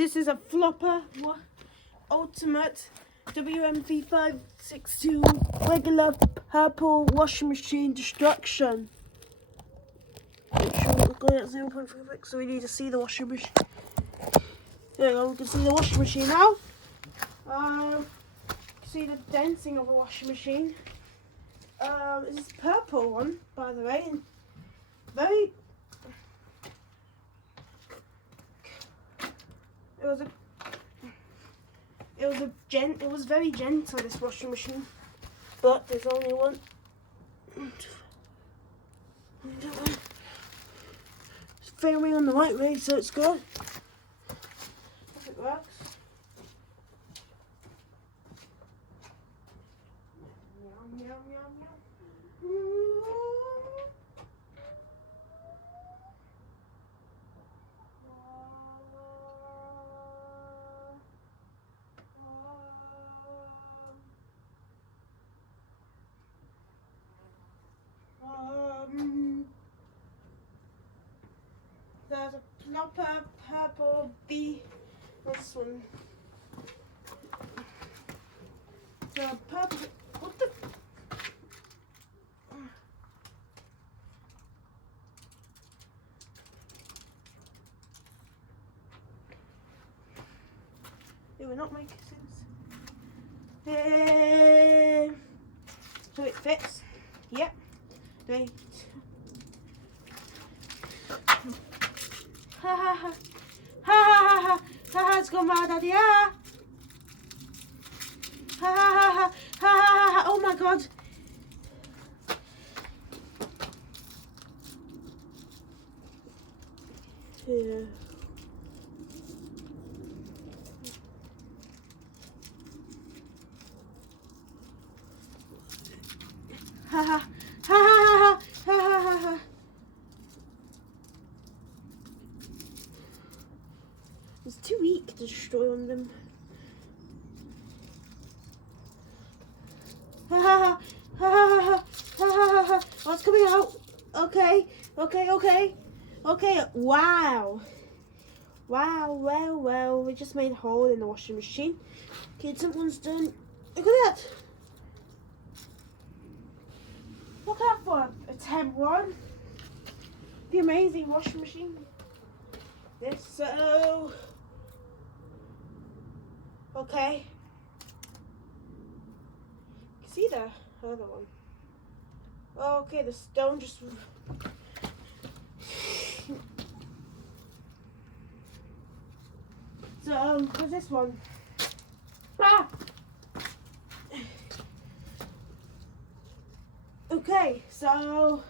This is a Floppa Ultimate WMV562 regular purple washing machine destruction. Make sure we're going at 0.36, so we need to see the washing machine. There you go, we can see the washing machine now. You can see the denting of a washing machine. This is a purple one, by the way, and very. It was very gentle, this washing machine, but there's only one. It's filming on the right way, so it's good. If it works. Yum, yum, yum, yum. There's a Floppa Purple B. What's this one? The purple. What the? It will not make sense. So it fits. Yep. Wait. Ha ha ha. Ha ha ha ha. Ha ha, it's gone mad, Daddy. Ha ha ha ha. Ha ha ha. Oh my God. Yeah. Ha ha. Ha ha ha ha. Ha ha ha ha. It's too weak to destroy one of them. Ha ha ha. Ha ha ha ha. Ha ha ha ha. Oh, it's coming out. Okay. Okay, okay. Okay. Wow. Wow, well, we just made a hole in the washing machine. Okay, someone's done. Look at that. Look out for a temp one. The amazing washing machine. This so. Okay. See the other one. Okay, the stone just. So, what's this one? Ah! Okay, so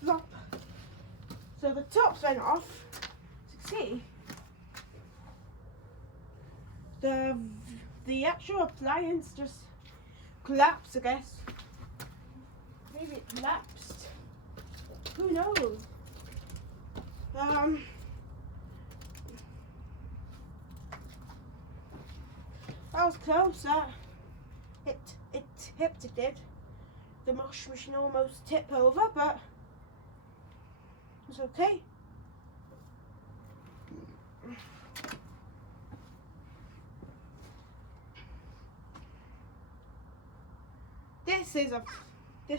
flop. So the tops went off. So see, the actual appliance just collapsed, I guess. Maybe it collapsed. Who knows? That was close. That it tipped. It did. The washing machine almost tipped over, but it's okay. This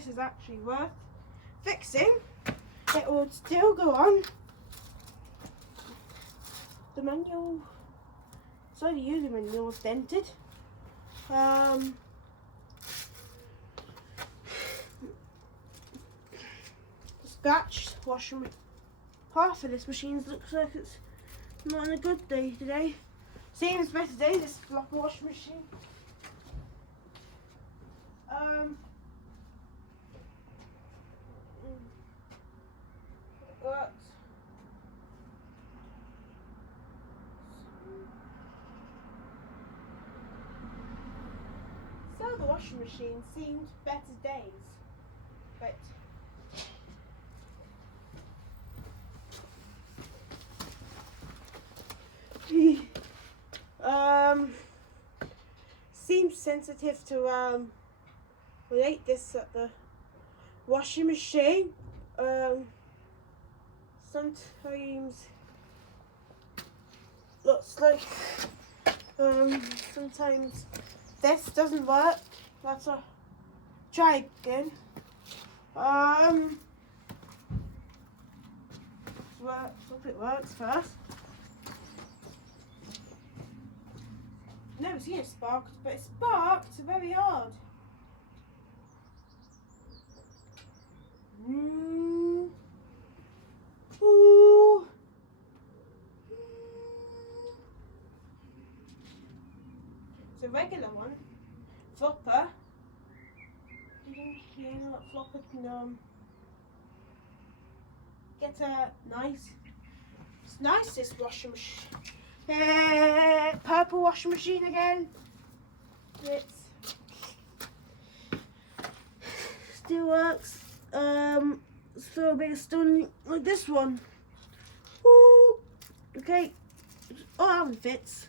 is actually worth fixing. It would still go on. The manual, sorry, the user manual was dented. Scratched washing. Half of this machine looks like it's not on a good day today. Same as better day. This Floppa washing machine. But so the washing machine seemed better days, but seems sensitive to relate this at the washing machine. Sometimes looks like sometimes this doesn't work. That's a try again. Hope it works first. Never seen it spark, but it sparked very hard. Ooh. It's a regular one. Floppa. Yeah, not Floppa can get a nice. It's nice, this washing machine. Purple washing machine again. It still works. Still a bit of stun like this one. Ooh. Okay. Oh, that one fits.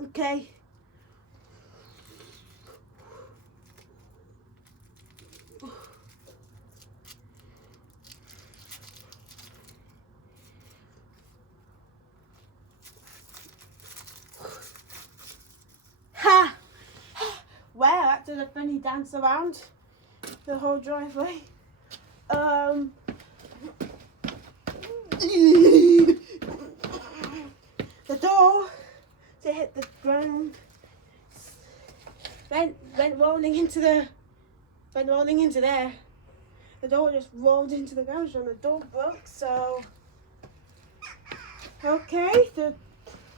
Okay. Ha! Well, that did a funny dance around the whole driveway. The door to hit the ground went rolling into there. The door just rolled into the garage and the door broke. So okay, the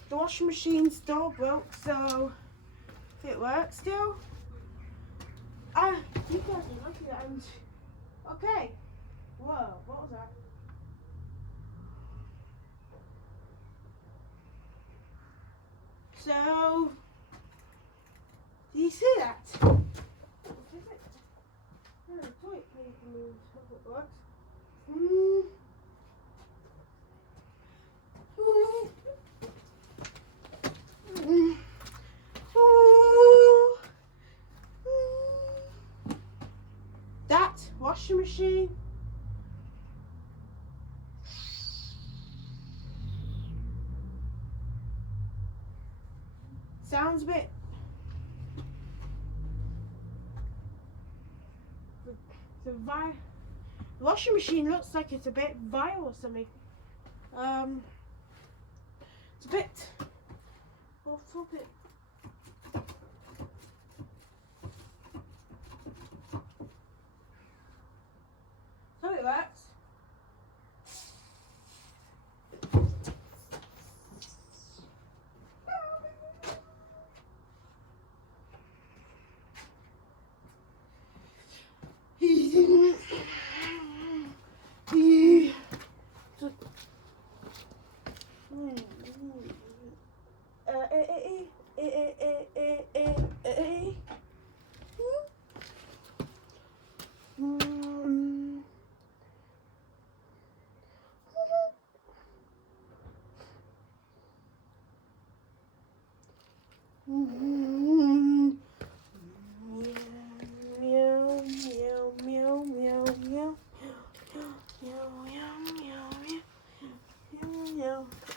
washing machine's door broke. So it works still. You guys are lucky that I'm okay. Whoa, what was that? So, do you see that? What is it? Oh, the toilet paper moves. Hope it works. That washing machine. Sounds a bit. The washing machine looks like it's a bit vile or something. It's a bit. I'll flip it. So it works.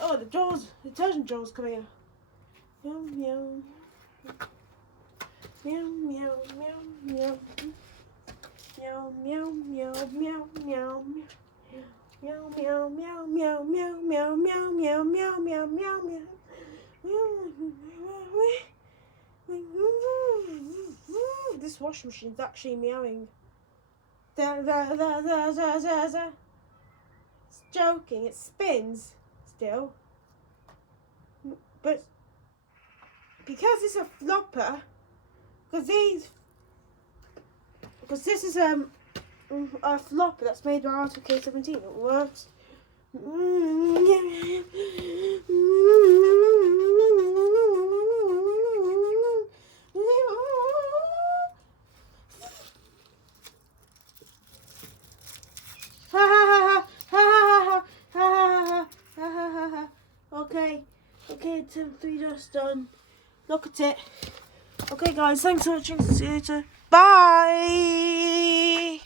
Oh, the detergent jars come here. Meow, meow. Meow, meow, meow, meow. Meow, meow, meow, meow, meow. Meow, meow, meow, meow, meow, meow, meow, meow, meow, meow, meow, meow. This washing machine's actually meowing. It's joking, it spins still. But because it's a flopper, because this is a flopper that's made by Article K17, it works. Okay, Okay, Tim 3 just done. Look at it. Okay, guys, thanks for watching. See you later. Bye.